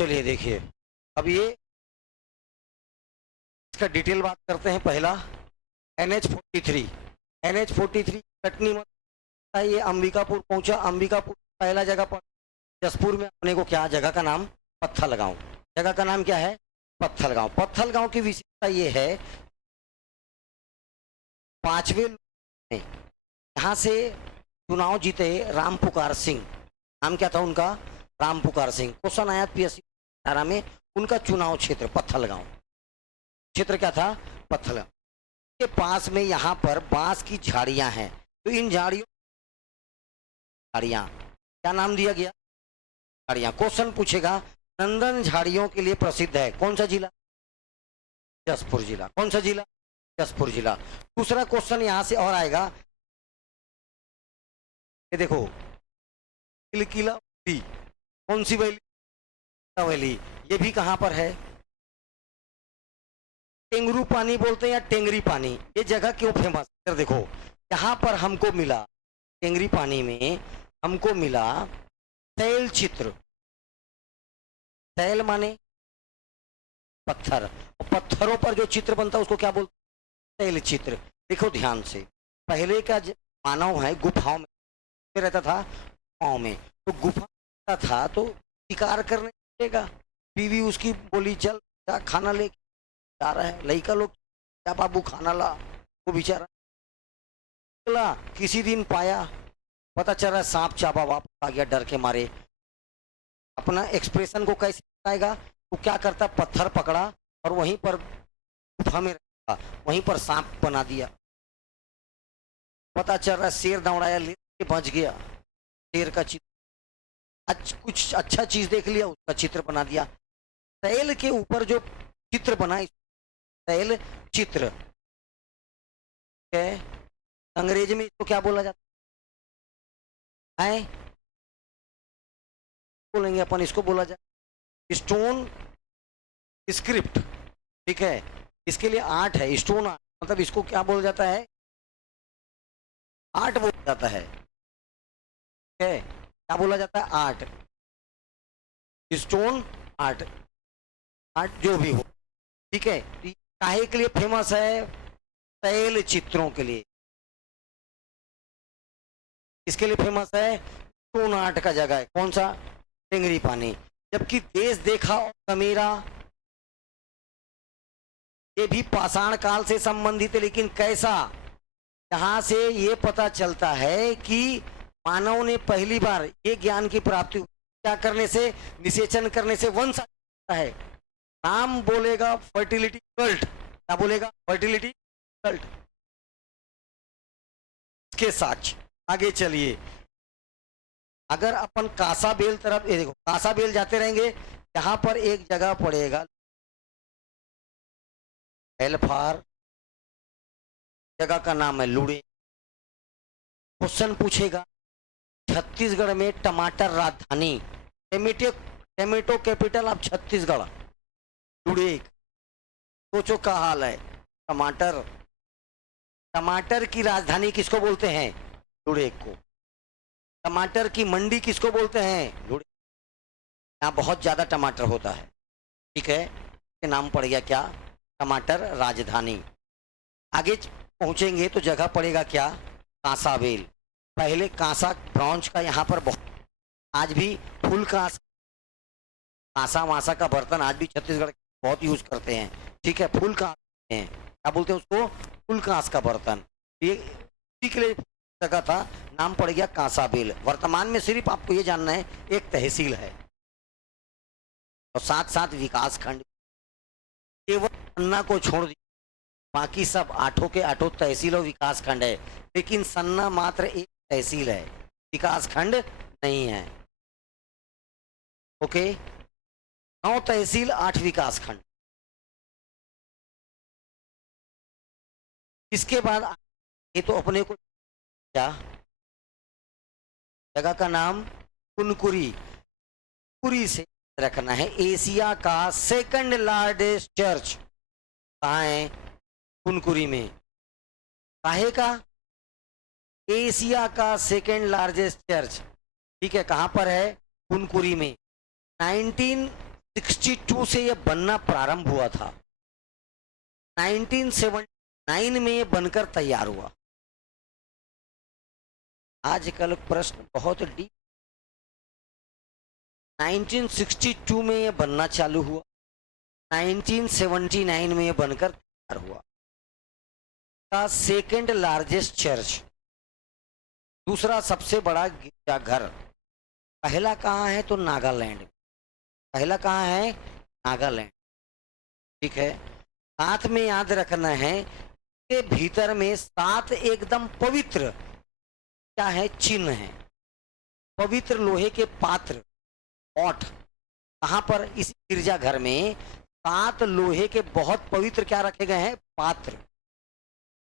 चलिए देखिए, अब ये इसका डिटेल बात करते हैं। पहला NH43, NH43 कटनी में ये अंबिकापुर पहुंचा। अंबिकापुर पहला जगह पर जसपुर में अपने को क्या जगह का नाम, पत्थल गांव। जगह का नाम क्या है, पत्थल गांव। पत्थल गांव की विशेषता ये है, 5वें में यहाँ से चुनाव जीते राम पुकार सिंह। नाम क्या था उनका, राम पुकार सिंह। क्वेश्चन आया PSC 18 में, उनका चुनाव क्षेत्र पत्थल गांव, क्षेत्र क्या था, पत्थल गांव के पास में। यहाँ पर बांस की झाड़ियां हैं, तो इन झाड़ियों क्या नाम दिया गया, झाड़ियां। क्वेश्चन पूछेगा, नंदन झाड़ियों के लिए प्रसिद्ध है, कौन सा जिला, जसपुर जिला। कौन सा जिला, जसपुर जिला। दूसरा क्वेश्चन यहां से और आएगा, ये देखो किलकिला वैली, कौन सी वैली, ये भी कहां पर है, टेंगरू पानी बोलते हैं या टेंगरी पानी, ये जगह क्यों फेमस है। देखो यहाँ पर हमको मिला, टेंगरी पानी में हमको मिला तैल चित्र। तैल माने पत्थर, और पत्थरों पर जो चित्र बनता है उसको क्या बोलते हैं, तैल चित्र। देखो ध्यान से, पहले का मानव है गुफाओं में रहता था, गाँव में, तो गुफा था तो शिकार करने लगेगा। बीवी उसकी बोली चल क्या खाना ले जा रहा है, लड़का लोग क्या बाबू खाना ला, वो बेचारा किसी दिन पाया, पता चल रहा सांप चापा वापस आ गया डर के मारे। अपना एक्सप्रेशन को कैसे बताएगा, वो क्या करता, पत्थर पकड़ा और वहीं पर गुफा में रखा, वहीं पर सांप बना दिया। पता चल रहा शेर दौड़ाया, लेके बच गया, शेर का चित्र। कुछ अच्छा चीज देख लिया, उसका चित्र बना दिया। तैल के ऊपर जो चित्र बना, तैल चित्र है, अंग्रेजी में इसको क्या बोला जाता है, बोलेंगे अपन इसको, बोला जाए स्टोन स्क्रिप्ट। ठीक है, इसके लिए आर्ट है, स्टोन आर्ट, मतलब इसको क्या बोला जाता है, आर्ट बोला जाता है। ठीक है, क्या बोला जाता है, आर्ट, स्टोन आर्ट, आर्ट जो भी हो। ठीक है, काहे के लिए फेमस है, तैल चित्रों के लिए। इसके लिए फेमस है, स्टोन आर्ट का जगह है, कौन सा, टेंगरी पानी। जबकि देश देखा और समीरा, ये भी पाषाण काल से संबंधित है, लेकिन कैसा, यहां से ये पता चलता है कि मानव ने पहली बार ये ज्ञान की प्राप्ति क्या करने से, निषेचन करने से वंश आता है। नाम बोलेगा फर्टिलिटी कल्ट, क्या बोलेगा, फर्टिलिटी कल्ट के साथ। आगे चलिए, अगर अपन कासाबेल तरफ, ये देखो कासाबेल जाते रहेंगे, यहाँ पर एक जगह पड़ेगा एल्फार, जगह का नाम है लुड़े। क्वेश्चन पूछेगा, छत्तीसगढ़ में टमाटर राजधानी, टमेटो कैपिटल ऑफ छत्तीसगढ़, लुड़े। सोचो का हाल है, टमाटर, टमाटर की राजधानी किसको बोलते हैं, लुड़े को। टमाटर की मंडी किसको बोलते हैं, लुड़े। यहाँ बहुत ज्यादा टमाटर होता है। ठीक है, इसके नाम पड़ गया क्या, टमाटर राजधानी। आगे पहुंचेंगे तो जगह पड़ेगा क्या, कांसाबेल। पहले कांसा ब्रॉन्ज का यहाँ पर बहुत, आज भी फुल कांसा मासा का बर्तन आज भी छत्तीसगढ़ बहुत यूज करते हैं। ठीक है, फुल कांस हैं, क्या बोलते हैं उसको, फुल कांस का बर्तन। ये के लिए जगह था, नाम पड़ गया कांसाबेल। वर्तमान में सिर्फ आपको ये जानना है, एक तहसील है और साथ साथ विकास खंड, केवल सन्ना को छोड़ दिया, बाकी सब आठों के आठों तहसील और विकास खंड है। लेकिन सन्ना मात्र एक तहसील है, विकास खंड नहीं है। ओके, 9 तहसील 8 विकास खंड। इसके बाद ये तो अपने को क्या, जगह का नाम कुनकुरी, कुरी से रखना है। एशिया का सेकंड लार्जेस्ट चर्च कहाँ है, कुनकुरी में। काहे का, एशिया का सेकंड लार्जेस्ट चर्च। ठीक है, कहाँ पर है, कुनकुरी में। 19 1962 से यह बनना प्रारंभ हुआ था। 1979 में यह बनकर तैयार हुआ। आजकल प्रश्न बहुत डीप। 1962 में यह बनना चालू हुआ, 1979 में यह बनकर तैयार हुआ। का सेकेंड लार्जेस्ट चर्च, दूसरा सबसे बड़ा गिरजाघर। पहला कहाँ है तो नागालैंड। पहला कहाँ है? नागालैंड। ठीक है, साथ में याद रखना है कि भीतर में 7 एकदम पवित्र क्या है? चिन्ह है। पवित्र लोहे के पात्र, पॉट। कहाँ पर? इस गिरजाघर में 7 लोहे के बहुत पवित्र क्या रखे गए हैं? पात्र।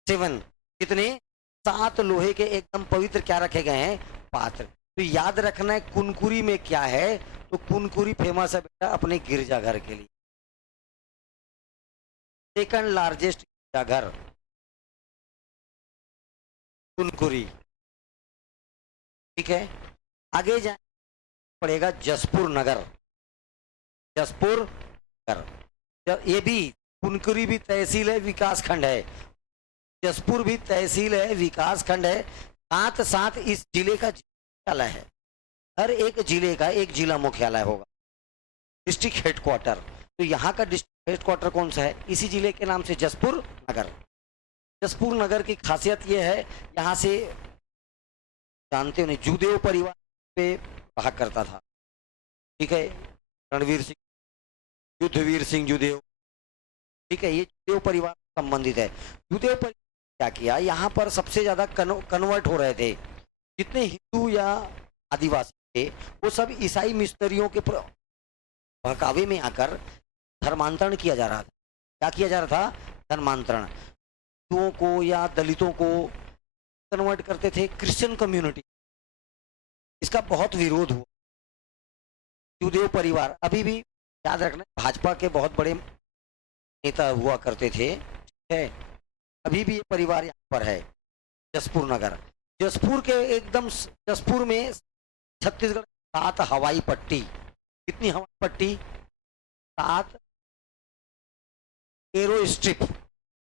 7 कितने? 7 लोहे के एकदम पवित्र क्या रखे गए हैं? पात्र। तो याद रखना है कुनकुरी में क्या है, तो कुनकुरी फेमस है बेटा अपने गिरजाघर के लिए। सेकंड लार्जेस्ट गिरजाघर कुनकुरी। ठीक है, आगे जाए पड़ेगा जसपुर नगर। जसपुर नगर ये भी कुनकुरी भी तहसील है, विकास खंड है। जसपुर भी तहसील है, विकास खंड है। साथ साथ इस जिले का मुख्यालय है। हर एक जिले का एक जिला मुख्यालय होगा, डिस्ट्रिक्ट हेडक्वार्टर। तो यहाँ का डिस्ट्रिक्ट हेडक्वार्टर कौन सा है? इसी जिले के नाम से जसपुर नगर। जसपुर नगर की खासियत यह है, यहाँ से जानते हो नहीं, जूदेव परिवार पे रहा करता था। ठीक है, रणवीर सिंह, युद्धवीर सिंह जूदेव। ठीक है, ये जूदेव परिवार संबंधित है। जूदेव परिवार क्या किया, यहाँ पर सबसे ज्यादा कन्वर्ट हो रहे थे। जितने हिंदू या आदिवासी थे वो सब ईसाई मिशनरियों के बहकावे में आकर धर्मांतरण किया जा रहा था। क्या किया जा रहा था? धर्मांतरण। हिंदुओं को या दलितों को कन्वर्ट करते थे क्रिश्चियन कम्युनिटी। इसका बहुत विरोध हुआ। जूदेव परिवार अभी भी याद रखना, भाजपा के बहुत बड़े नेता हुआ करते थे। है, अभी भी ये परिवार यहाँ पर है। जसपुर नगर, जसपुर के एकदम जसपुर में छत्तीसगढ़ 7 हवाई पट्टी। कितनी हवाई पट्टी? 7 एरो स्ट्रिप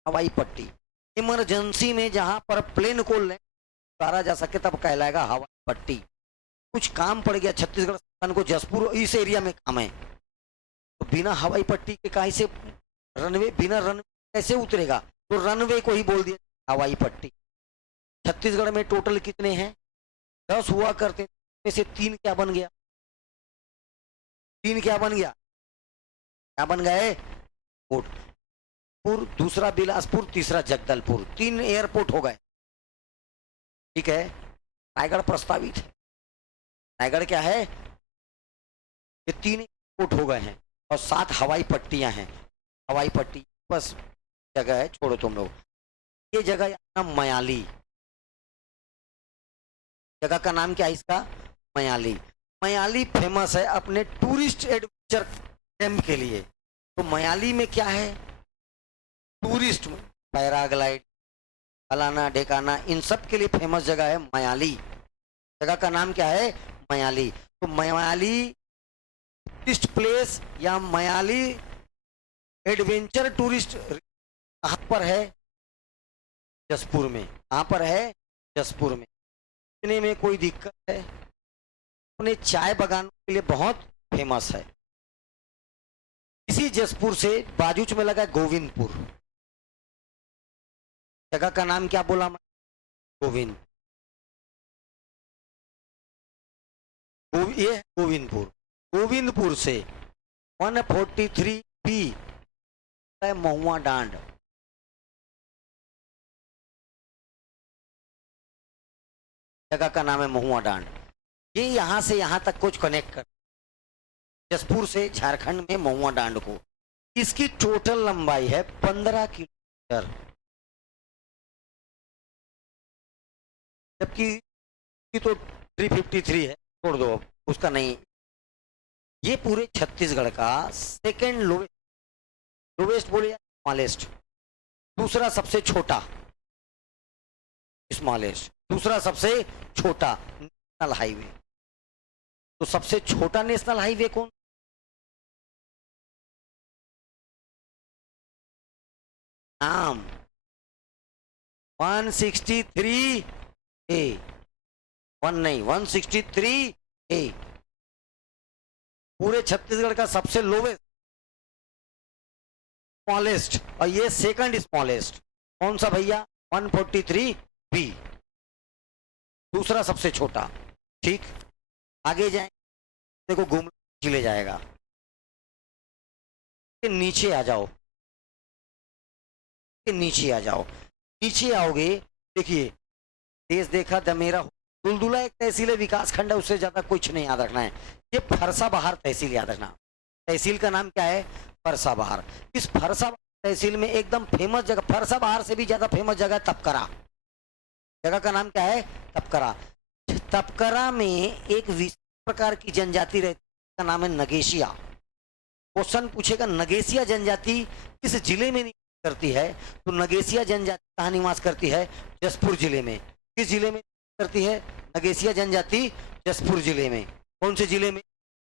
हवाई पट्टी। इमरजेंसी में जहां पर प्लेन को उतारा जा सके तब कहलाएगा हवाई पट्टी। कुछ काम पड़ गया छत्तीसगढ़ सरकार को, जसपुर इस एरिया में काम है, तो बिना हवाई पट्टी के कहीं से रनवे, बिना रनवे कैसे उतरेगा? तो रनवे को ही बोल दिया हवाई पट्टी। छत्तीसगढ़ में टोटल कितने हैं? 10 हुआ करते, में से 3 क्या बन गया? 3 क्या बन गया? क्या बन गए? एयरपोर्ट। दूसरा बिलासपुर, तीसरा जगदलपुर। 3 एयरपोर्ट हो गए। ठीक है, रायगढ़ प्रस्तावित है। रायगढ़ क्या है? ये 3 एयरपोर्ट हो गए हैं और 7 हवाई पट्टियां हैं। हवाई पट्टी बस जगह है, छोड़ो तुम लोग। ये जगह नाम मयाली। जगह का नाम क्या है इसका? मयाली। मयाली फेमस है अपने टूरिस्ट एडवेंचर कैंप के लिए। तो मयाली में क्या है? टूरिस्ट पैराग्लाइड, फलाना ढेकाना, इन सब के लिए फेमस जगह है मयाली। जगह का नाम क्या है? मयाली। तो मयाली टूरिस्ट प्लेस या मयाली एडवेंचर टूरिस्ट कहाँ पर है? जसपुर में। कहाँ पर है? जसपुर में। इतने में कोई दिक्कत है? अपने चाय बागानों के लिए बहुत फेमस है। इसी जसपुर से बाजूच में लगा गोविंदपुर। जगह का नाम क्या बोला मैं? गोविंद। ये है गोविंदपुर। गोविंदपुर से 143 बी है महुआ डांड। जगह का नाम है महुआ डांड। ये यहां से यहां तक कुछ कनेक्ट कर, जसपुर से झारखंड में महुआ डांड को। इसकी टोटल लंबाई है 15 किलोमीटर, जबकि तो 353 है, छोड़ दो उसका नहीं। ये पूरे छत्तीसगढ़ का सेकेंड लोवेस्ट बोले स्मॉलेस्ट, दूसरा सबसे छोटा स्मॉलेस्ट, दूसरा सबसे छोटा नेशनल हाईवे। तो सबसे छोटा नेशनल हाईवे कौन? नाम 163 ए, 1 नहीं 163 ए, पूरे छत्तीसगढ़ का सबसे लोवेस्ट स्मॉलेस्ट, और ये सेकंड स्मॉलेस्ट। कौन सा भैया? 143 बी, दूसरा सबसे छोटा। ठीक, आगे जाए, देखो घूम ले जाएगा। नीचे आ जाओ, नीचे आ जाओ, नीचे आओगे, देखिए देश देखा दमेरा दुलदुला एक तहसील है, विकास खंड है, उससे ज्यादा कुछ नहीं याद रखना है। ये फरसा बहार तहसील याद रखना। तहसील का नाम क्या है? फरसा बहार। इस फरसा तहसील में एकदम फेमस जगह, फरसा बहार से भी ज्यादा फेमस जगह तपकरा। जगह का नाम क्या है? तपकरा। तपकरा में एक विशेष प्रकार की जनजाति रहती है, का नाम है नगेशिया। क्वेश्चन पूछेगा नगेशिया जनजाति किस जिले में करती है? तो नगेशिया जनजाति कहाँ निवास करती है? जसपुर जिले में। किस जिले में करती है नगेशिया जनजाति? जसपुर जिले में। कौन से जिले में?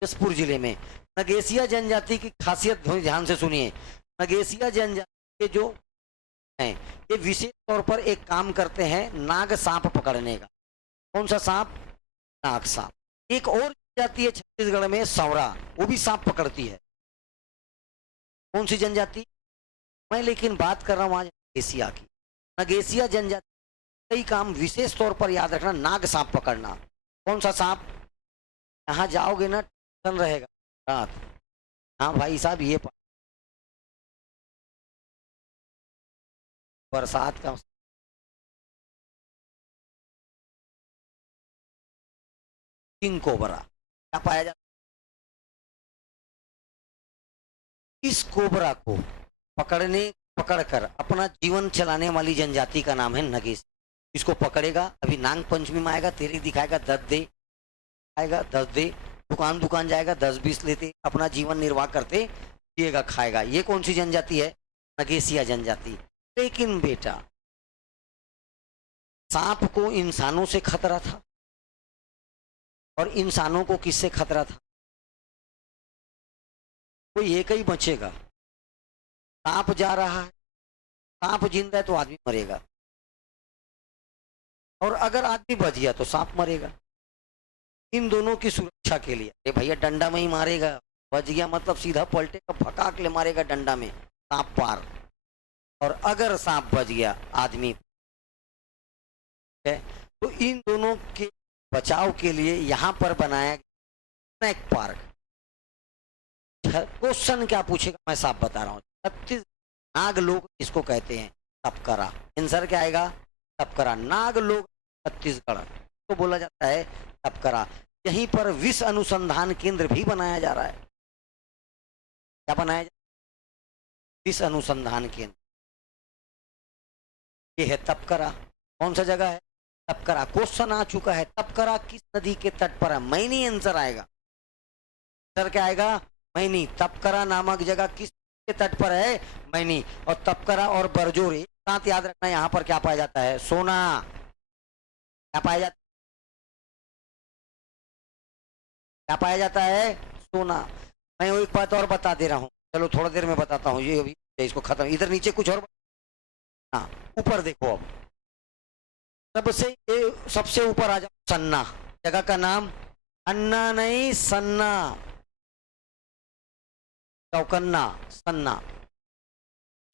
जसपुर जिले में। नगेशिया जनजाति की खासियत ध्यान से सुनिए। नगेशिया जनजाति के जो हैं ये विशेष तौर पर एक काम करते हैं नाग सांप पकड़ने का। कौन सा सांप? नाग सांप। एक और जाति है छत्तीसगढ़ में सौरा, वो भी सांप पकड़ती है। कौन सी जनजाति? मैं लेकिन बात कर रहा हूं आज नगेशिया की। नगेशिया जनजाति कई काम विशेष तौर पर याद रखना, नाग सांप पकड़ना। कौन सा सांप? यहाँ जाओगे ना टेंशन रहेगा रात। हाँ भाई साहब, ये बरसात का किंग कोबरा क्या पाया जाता? इस कोबरा को पकड़कर अपना जीवन चलाने वाली जनजाति का नाम है नगेश। इसको पकड़ेगा, अभी नाग पंचमी में आएगा, तेरे दिखाएगा 10 दे, आएगा 10 दे, दुकान जाएगा 10-20 लेते, अपना जीवन निर्वाह करते पिएगा खाएगा। ये कौन सी जनजाति है? नगेशिया जनजाति। लेकिन बेटा सांप को इंसानों से खतरा था, और इंसानों को किससे खतरा था? कोई एक ही बचेगा। सांप जा रहा है, सांप जिंदा है तो आदमी मरेगा, और अगर आदमी बच गया तो सांप मरेगा। इन दोनों की सुरक्षा के लिए अरे भैया डंडा में ही मारेगा, बच गया मतलब सीधा पलटेगा, भगाक ले मारेगा डंडा में, सांप पार। और अगर सांप बच गया आदमी है, तो इन दोनों के बचाव के लिए यहां पर बनाया गया एक पार्क। क्वेश्चन क्या पूछेगा मैं साफ बता रहा हूँ। 36 नाग लोग इसको कहते हैं तपकरा। आंसर क्या आएगा? तपकरा। नाग लोग छत्तीसगढ़ तो बोला जाता है तपकरा। यहीं पर विश्व अनुसंधान केंद्र भी बनाया जा रहा है। क्या बनाया जा रहा है? विश्व अनुसंधान केंद्र। ये है तपकरा। कौन सा जगह है? तपकरा। क्वेश्चन आ चुका है तपकरा किस नदी के तट पर है? मैनी आंसर आएगा। आंसर क्या आएगा? मैनी। तपकरा नामक जगह किस के तट पर है? मैनी। और तपकरा और बरजोर एक साथ याद रखना। यहाँ पर क्या पाया जाता है? सोना। क्या पाया जाता है? क्या पाया जाता है? सोना। मैं एक बात और बता दे रहा हूँ, चलो थोड़ा देर में बताता हूँ। ये अभी इसको खत्म, इधर नीचे कुछ और। हाँ ऊपर देखो, अब सबसे ऊपर आ जाओ। सन्ना। जगह का नाम अन्ना नहीं सन्ना, चौकन्ना। सन्ना।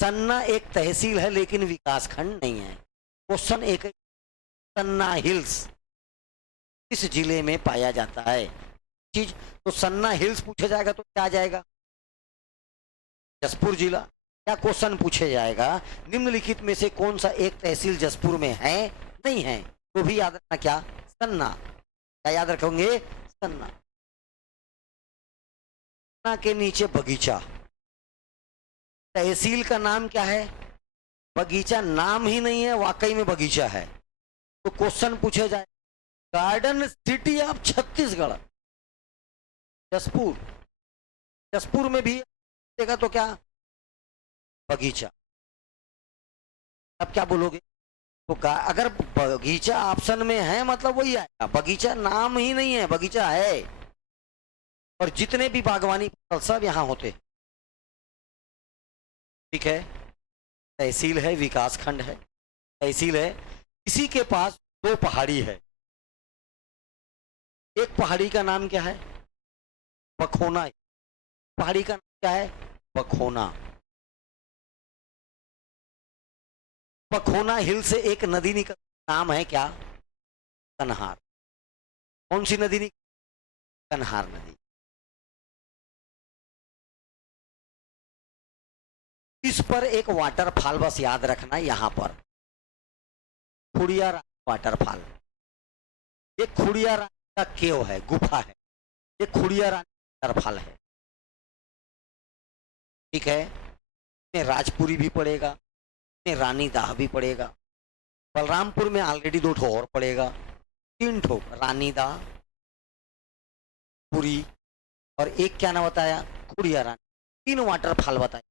सन्ना एक तहसील है लेकिन विकास खंड नहीं है। क्वेश्चन एक, सन्ना हिल्स किस जिले में पाया जाता है? चीज तो सन्ना हिल्स पूछा जाएगा तो क्या आ जाएगा? जसपुर जिला। क्या क्वेश्चन पूछे जाएगा निम्नलिखित में से कौन सा एक तहसील जसपुर में है? नहीं है, तो भी याद रखना क्या? सन्ना। क्या याद रखोगे? सन्ना। सन्ना के नीचे बगीचा। तहसील का नाम क्या है? बगीचा। नाम ही नहीं है, वाकई में बगीचा है। तो क्वेश्चन पूछे जाए garden city of Chhattisgarh Jashpur. Jashpur में भी देखा तो क्या? बगीचा। अब क्या बोलोगे? तो अगर बगीचा ऑप्शन में है मतलब वही आएगा। बगीचा नाम ही नहीं है, बगीचा है। और जितने भी बागवानी सब यहाँ होते। ठीक है। तहसील है, विकास खंड है, तहसील है। इसी के पास दो पहाड़ी है। एक पहाड़ी का नाम क्या है? बखोना। पहाड़ी का नाम क्या है? बखोना। बखोना हिल से एक नदी निकल, नाम है क्या? कन्हार। कौन सी नदी निकल? कन्हार नदी। इस पर एक वाटरफॉल, बस याद रखना, यहां पर खुड़िया वाटरफॉल। ये खुड़िया का केव है, गुफा है। ये खुड़िया वाटरफॉल है, ठीक है। इसमें राजपुरी भी पड़ेगा, इसमें रानी दाह भी पड़ेगा। बलरामपुर में ऑलरेडी दो ठो और पड़ेगा, तीन ठो, रानी दाह, पुरी, और एक क्या नाम बताया? खुड़िया रानी। तीन वाटरफॉल बताया।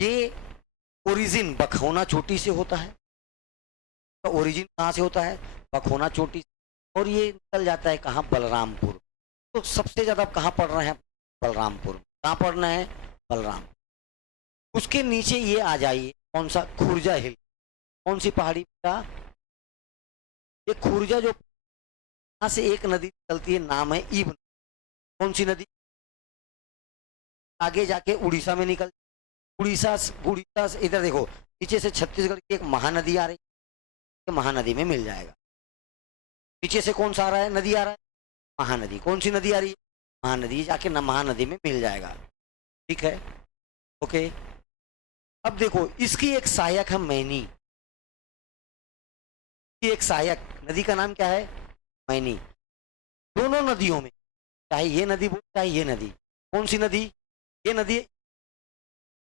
ये ओरिजिन बखौना चोटी से होता है। तो ओरिजिन कहाँ से होता है? बखौना चोटी से। और ये निकल जाता है कहाँ? बलरामपुर। तो सबसे ज्यादा कहाँ पड़ रहे हैं? बलरामपुर। कहाँ पड़ना है? बलराम। उसके नीचे ये आ जाइए, कौन सा? खुर्जा हिल। कौन सी पहाड़ी का? ये खुर्जा, जो यहाँ से एक नदी निकलती है, नाम है इब्न। कौन सी नदी? आगे जाके उड़ीसा में निकल, उड़ीसा उड़ीसा से इधर देखो, नीचे से छत्तीसगढ़ की एक महानदी आ रही है, महानदी में मिल जाएगा। नीचे से कौन सा आ रहा है? नदी आ रहा है, महानदी। कौन सी नदी आ रही है? महानदी। जाके न महानदी में मिल जाएगा, ठीक है, ओके। अब देखो, इसकी एक सहायक है मैनी। एक सहायक नदी का नाम क्या है? मैनी। दोनों नदियों में, चाहे ये नदी बोल चाहे ये नदी, कौन सी नदी? ये नदी।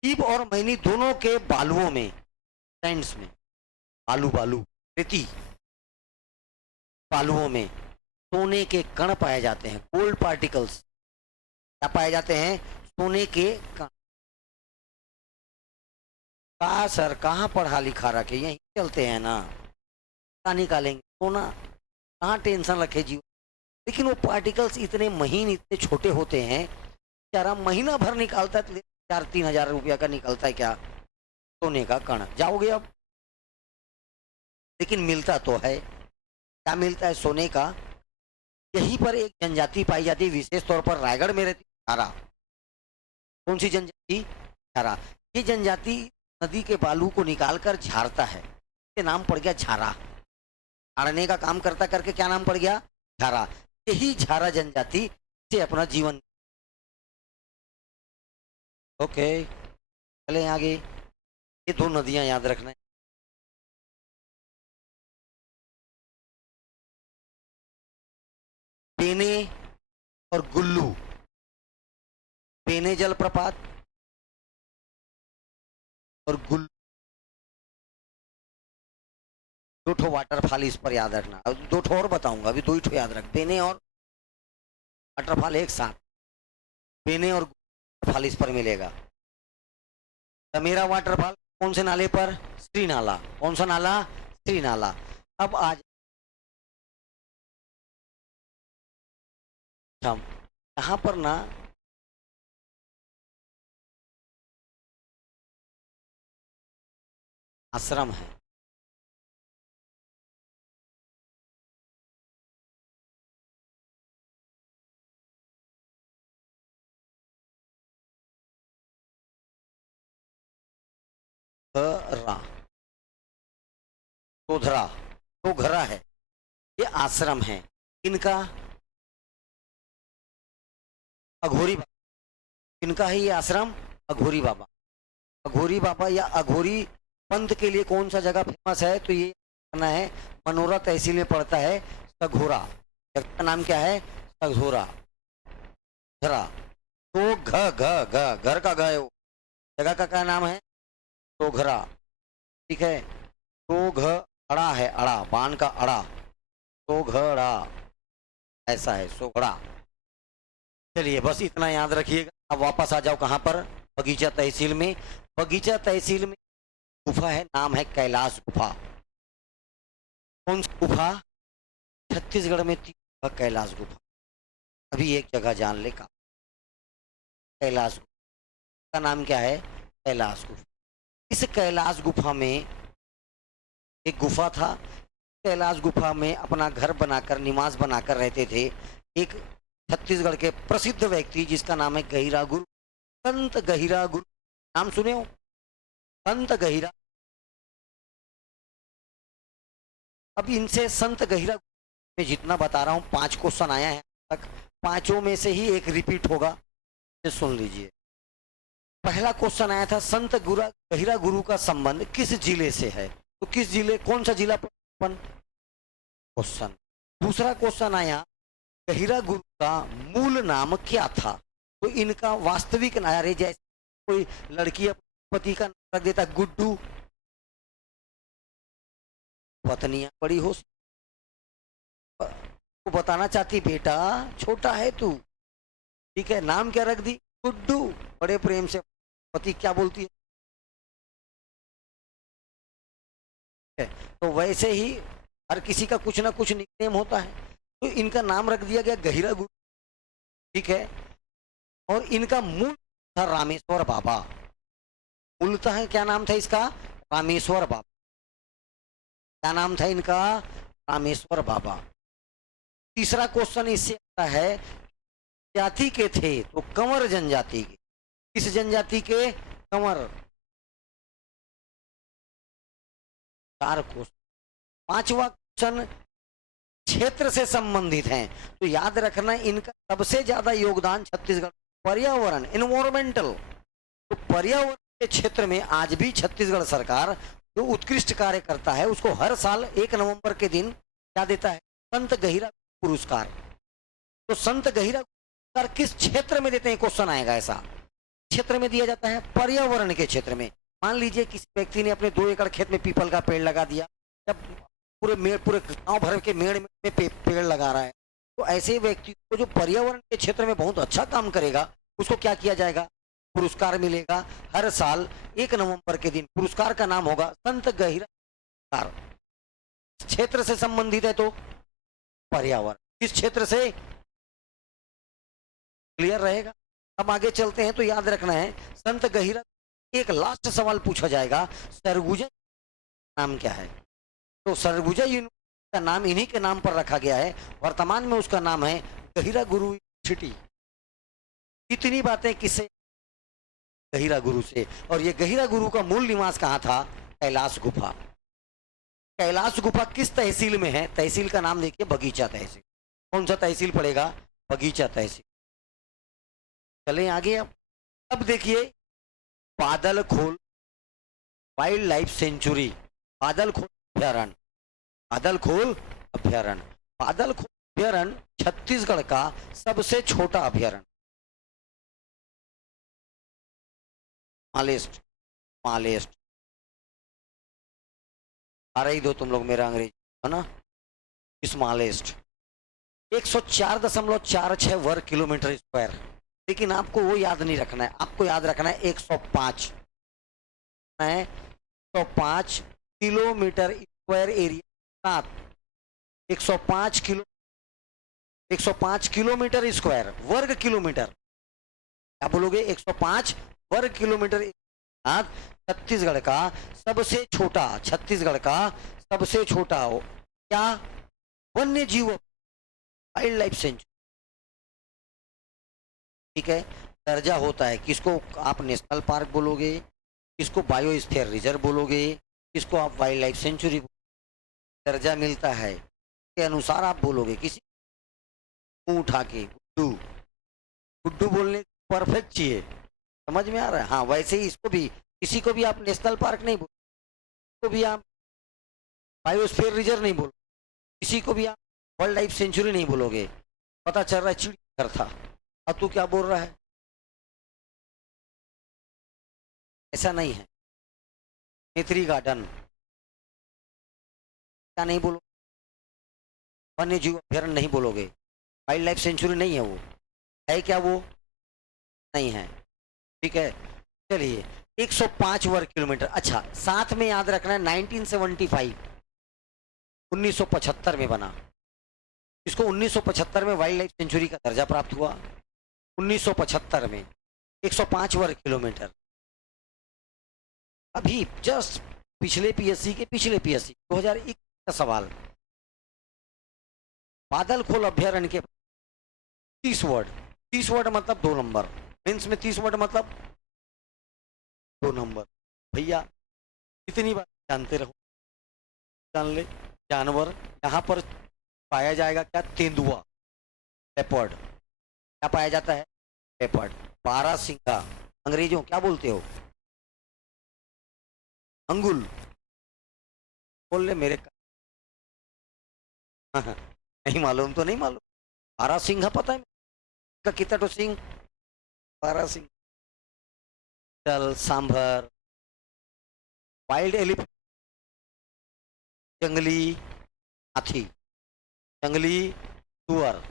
ईब और मैनी दोनों के बालुओं में, सैंड्स में, बालू बालू रेती बालुओं में सोने के कण पाए जाते हैं, गोल्ड पार्टिकल्स। क्या पाए जाते हैं? सोने के कण। कहा सर, कहाँ पढ़ा लिखा रखे, यहीं चलते हैं ना, कहाँ निकालेंगे सोना, कहाँ टेंशन रखे जीव। लेकिन वो पार्टिकल्स इतने महीन, इतने छोटे होते हैं, बेचारा महीना भर निकालता है, 4-3 हजार रुपया का निकलता है क्या? सोने का कण। जाओगे अब, लेकिन मिलता तो है। क्या मिलता है? सोने का। यहीं पर एक जनजाति पाई जाती है, विशेष तौर पर रायगढ़ में रहती है, झारा। कौन सी जनजाति? झारा। ये जनजाति नदी के बालू को निकालकर झाड़ता है, इसके नाम पड़ गया झारा। झाड़ने का काम करता करके क्या नाम पड़ गया? झारा। यही झारा जनजाति से अपना जीवन। ओके, चले आगे। ये दो नदियां याद रखना है, बेने और गुल्लू। बेने जलप्रपात और गुल्लू, दो ठो वाटरफॉल इस पर याद रखना। अब दो ठो और बताऊंगा, अभी दो ही ठो याद रख। बेने और वाटरफॉल एक साथ, बेने और वाटरफॉल इस पर मिलेगा। मेरा वाटरफॉल कौन से नाले पर? श्री नाला। कौन सा नाला? श्री नाला। अब आज यहाँ पर ना आश्रम है, सोधरा, सोघरा है, ये आश्रम है। इनका अघोरी बाबा। इनका है ये आश्रम? अघोरी बाबा। अघोरी बाबा या अघोरी पंथ के लिए कौन सा जगह फेमस है? तो ये करना है, मनोरा तहसील में पड़ता है, सघोरा। जगह का नाम क्या है? सघोरा। घरा तो घ घ घ घर का घ है वो। जगह का क्या नाम है? सोघरा, ठीक है। तो घ अड़ा है, अड़ा, बान का अड़ा, तो घड़ा, ऐसा है सोघड़ा। चलिए बस इतना याद रखिएगा। अब वापस आ जाओ कहाँ पर? बगीचा तहसील में। बगीचा तहसील में गुफा है, नाम है कैलाश गुफा। कौन सी गुफा? छत्तीसगढ़ में तीन कैलाश गुफा। अभी एक जगह जान ले का, कैलाश गुफा का नाम क्या है? कैलाश गुफा। इस कैलाश गुफा में एक गुफा था। कैलाश गुफा में अपना घर बनाकर निवास बनाकर रहते थे एक छत्तीसगढ़ के प्रसिद्ध व्यक्ति जिसका नाम है गहिरा गुरु, संत गहिरा गुरु। नाम सुने हो? संत गहिरा। अब इनसे संत गहिरा में जितना बता रहा हूं 5 क्वेश्चन आया है तक, 5 में से ही एक रिपीट होगा, ये सुन लीजिए। पहला क्वेश्चन आया था संत गहिरा गुरु का संबंध किस जिले से है, तो किस जिले, कौन सा जिला क्वेश्चन। दूसरा क्वेश्चन आया गहिरा गुरु का मूल नाम क्या था, तो इनका वास्तविक नाम, अरे जैसे कोई लड़की पति का नाम रख देता गुड्डू, पत्नियां बड़ी हो वो बताना चाहती बेटा छोटा है तू, ठीक है, नाम क्या रख दी, गुड्डू, बड़े प्रेम से। पति क्या बोलती है? तो वैसे ही हर किसी का कुछ ना कुछ निकनेम होता है, तो इनका नाम रख दिया गया गहिरा गुरु, ठीक है। और इनका मूल था रामेश्वर बाबा। मूलतः क्या नाम था इसका? रामेश्वर बाबा। क्या नाम था इनका? रामेश्वर बाबा। तीसरा क्वेश्चन इससे आता है जाति के थे, तो कंवर जनजाति के। किस जनजाति के? कंवर। 4 क्वेश्चन। 5वां क्वेश्चन क्षेत्र से संबंधित है, तो याद रखना इनका सबसे ज्यादा योगदान छत्तीसगढ़ पर्यावरण, एनवायरमेंटल, तो पर्यावरण के क्षेत्र में आज भी छत्तीसगढ़ सरकार जो उत्कृष्ट कार्य करता है उसको हर साल 1 नवंबर के दिन क्या देता है? संत गहिरा पुरस्कार। तो संत गहिरा पुरस्कार किस क्षेत्र में देते हैं? क्वेश्चन आएगा ऐसा। क्षेत्र में दिया जाता है पर्यावरण के क्षेत्र में। मान लीजिए किसी व्यक्ति ने अपने 2 एकड़ खेत में पीपल का पेड़ लगा दिया, जब पूरे गांव भर के मेड़ में पेड़ लगा रहा है, तो ऐसे व्यक्ति को जो पर्यावरण के क्षेत्र में बहुत अच्छा काम करेगा उसको क्या किया जाएगा? पुरस्कार मिलेगा हर साल 1 नवंबर के दिन। पुरस्कार का नाम होगा संत गहिरा पुरस्कार। क्षेत्र से संबंधित है तो पर्यावरण, किस क्षेत्र से? क्लियर रहेगा। अब आगे चलते हैं, तो याद रखना है संत गहिरा। एक लास्ट सवाल पूछा जाएगा, सरगुजा नाम क्या है? तो सरगुजा यूनिवर्सिटी का नाम इन्हीं के नाम पर रखा गया है। वर्तमान में उसका नाम है गहिरा गुरु यूनिवर्सिटी। इतनी बातें किससे? गहिरा गुरु से। और ये गहिरा गुरु का मूल निवास कहाँ था? कैलाश गुफा। कैलाश गुफा किस तहसील में है? तहसील का नाम देखिए, बगीचा तहसील। कौन सा तहसील पड़ेगा? बगीचा तहसील। चलें आगे। अब देखिए Badalkhol wild life sanctuary, Badalkhol अभ्यारण्य। बादलखोल अभ्यारण्य, बादलखोल अभ्यारण्य छत्तीसगढ़ का सबसे छोटा अभ्यारण्य। मालेस्ट, मालेस्ट आ रही दो तुम लोग मेरा अंग्रेजी है ना। स्मॉलेस्ट 104.46 वर्ग किलोमीटर स्क्वायर। लेकिन आपको वो याद नहीं रखना है, आपको याद रखना है 105 है, 105 kilometre square area. 105 kilometre square, वर्ग किलोमीटर। क्या बोलोगे? 105 वर्ग किलोमीटर। छत्तीसगढ़ का सबसे छोटा, छत्तीसगढ़ का सबसे छोटा हो क्या? वन्य जीव वाइल्ड लाइफ सेंचुरी, ठीक है। दर्जा होता है, किसको आप नेशनल पार्क बोलोगे, किसको बायोस्फीयर रिजर्व बोलोगे, किसको आप वाइल्ड लाइफ सेंचुरी। दर्जा मिलता है के अनुसार आप बोलोगे। किसी उठा के गुड्डू, गुड्डू बोलने परफेक्ट चाहिए, समझ में आ रहा है? हाँ, वैसे ही इसको भी, किसी को भी आप नेशनल पार्क नहीं बोलो, तो भी आप बायोस्फीयर रिजर्व नहीं बोलो, किसी को भी आप वर्ल्ड लाइफ सेंचुरी नहीं बोलोगे। पता चल रहा है चिड़ियाघर था, अब तू क्या बोल रहा है? ऐसा नहीं है। नेत्री गार्डन क्या नहीं बोलो? वन्य जीव अभ्यारण्य नहीं बोलोगे, वाइल्ड लाइफ सेंचुरी नहीं है वो, है क्या वो? नहीं है, ठीक है। चलिए 105 वर्ग किलोमीटर। अच्छा, साथ में याद रखना है 1975 1975 में बना। इसको 1975 में वाइल्ड लाइफ सेंचुरी का दर्जा प्राप्त हुआ। 1975 में 105 वर्ग किलोमीटर। अभी जस्ट पिछले पीएससी के पिछले पीएससी 2021 का सवाल, बादल खोल अभ्यारण्य के 30 वर्ड, 30 वर्ड मतलब 2 नंबर, मेंस में 30 वर्ड मतलब 2 नंबर। भैया इतनी बात जानते रहो, जान ले। जानवर यहाँ पर पाया जाएगा क्या? तेंदुआ, लेपर्ड। क्या पाया जाता है? लेपर्ड। बारहसिंगा, अंग्रेजों क्या बोलते हो? अंगुल। बोल ले मेरे नहीं मालूम तो नहीं मालूम। बारहसिंगा पता है का कितना तो सिंह? बारहसिंगा। चल सांभर, वाइल्ड एलिफेंट, जंगली हाथी, जंगली सुअर।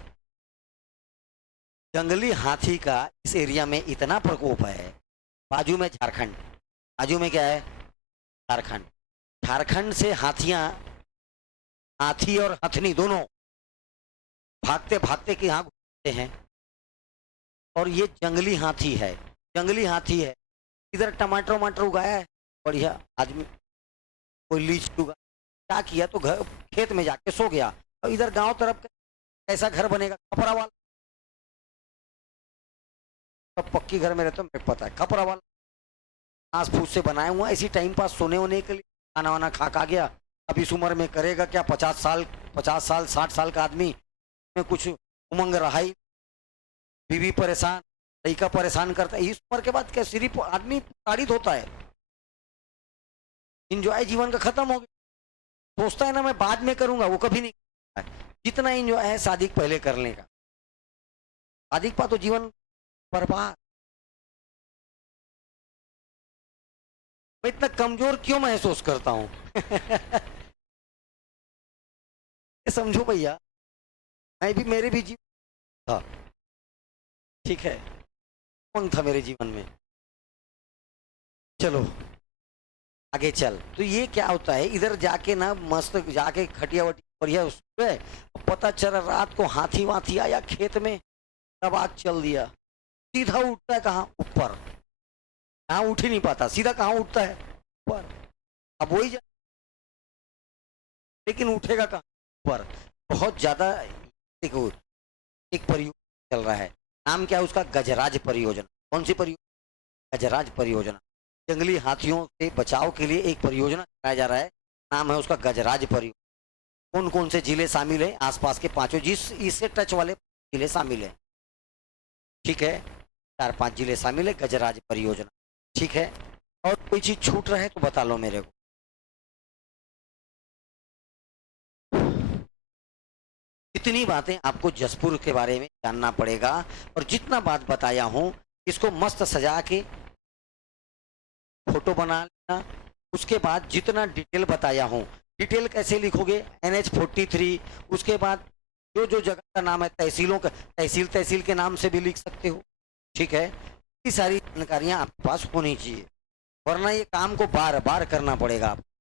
जंगली हाथी का इस एरिया में इतना प्रकोप है, बाजू में झारखंड, बाजू में क्या है? झारखंड। झारखंड से हाथियां, हाथी और हथनी दोनों भागते भागते के यहाँ घूमते हैं, और ये जंगली हाथी है, जंगली हाथी है। इधर टमाटर वमाटर उगाया है, बढ़िया आदमी, कोई लीच उगा, क्या किया तो घर खेत में जाके सो गया। और इधर गांव तरफ कैसा घर बनेगा? खपरा वाला, सब पक्की घर में रहते हो, मेरे पता है। खपरा वाला घास फूस से बनाया हुआ, इसी टाइम पास सोने होने के लिए, खाना वाना खा गया। अब इस उम्र में करेगा क्या? 50 साल 60 साल का आदमी में कुछ उमंग रहा ही, बीवी परेशान, लड़का परेशान करता है। इस उम्र के बाद क्या सिर्फ आदमी ताड़ित होता है, इंजॉय जीवन का खत्म हो गया। सोचता है ना मैं बाद में करूंगा, वो कभी नहीं करता है। जितना इंजॉय है शादी पहले करने का, शादी के बाद तो जीवन बर्बाद। मैं इतना कमजोर क्यों महसूस करता हूं? समझो भैया, मैं भी, मेरे भी जीवन था, ठीक है, कौन था मेरे जीवन में। चलो आगे चल। तो ये क्या होता है, इधर जाके ना मस्त जाके खटिया वटिया बढ़िया सुबह, पता चला रात को हाथी वाथी आया खेत में, तब आग चल दिया। सीधा उठता है कहाँ? ऊपर। कहाँ उठ ही नहीं पाता, सीधा कहाँ उठता है? ऊपर। अब वही जा, लेकिन उठेगा कहाँ? ऊपर। बहुत ज्यादा देखो, एक परियोजना चल रहा है, नाम क्या है उसका? गजराज परियोजना। कौन सी परियोजना? गजराज परियोजना। जंगली हाथियों से बचाव के लिए एक परियोजना चलाया जा रहा है, नाम है उसका गजराज परियोजना। कौन कौन से जिले शामिल हैं? आसपास के 5 जिस इससे टच वाले जिले शामिल हैं, ठीक है, 4-5 जिले शामिल है गजराज परियोजना, ठीक है। और कोई चीज छूट रहा है तो बता लो मेरे को। इतनी बातें आपको जसपुर के बारे में जानना पड़ेगा, और जितना बात बताया हूं इसको मस्त सजा के फोटो बना लेना। उसके बाद जितना डिटेल बताया हूं, डिटेल कैसे लिखोगे? NH43, उसके बाद जो जो जगह का नाम है, तहसीलों का, तहसील के नाम से भी लिख सकते हो, ठीक है। ये सारी जानकारियां आपके पास होनी चाहिए, वरना ये काम को बार बार करना पड़ेगा आपको।